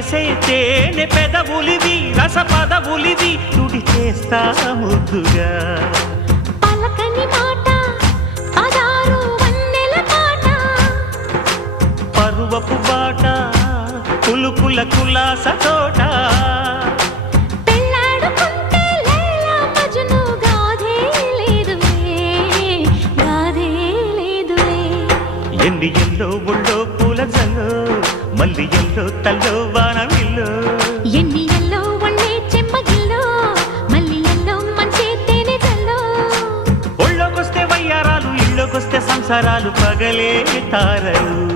చేసే తేనె పెదవులివి రస పదవులివి తుడి చేస్తా ముద్దుగా పలకని మాట పదారు వన్నెల పాట పరువపు బాట కులుకుల కులాస తోట పెళ్ళాడుకుంటే లైలా మజ్ను గాథే లేదులే ఎండి ఎల్లో ఒళ్ళో పూల జల్లో మల్లి ఎల్లో తల్లో వానవిల్లో ఎన్ని ఎల్లో ఒళ్ళే చెమ్మగిల్లో మల్లి ఎల్లో మంచి తేనె జల్లో ఒళ్ళోకొస్తే వయ్యారాలు ఇళ్ళోకొస్తే సంసారాలు పగలే తారలు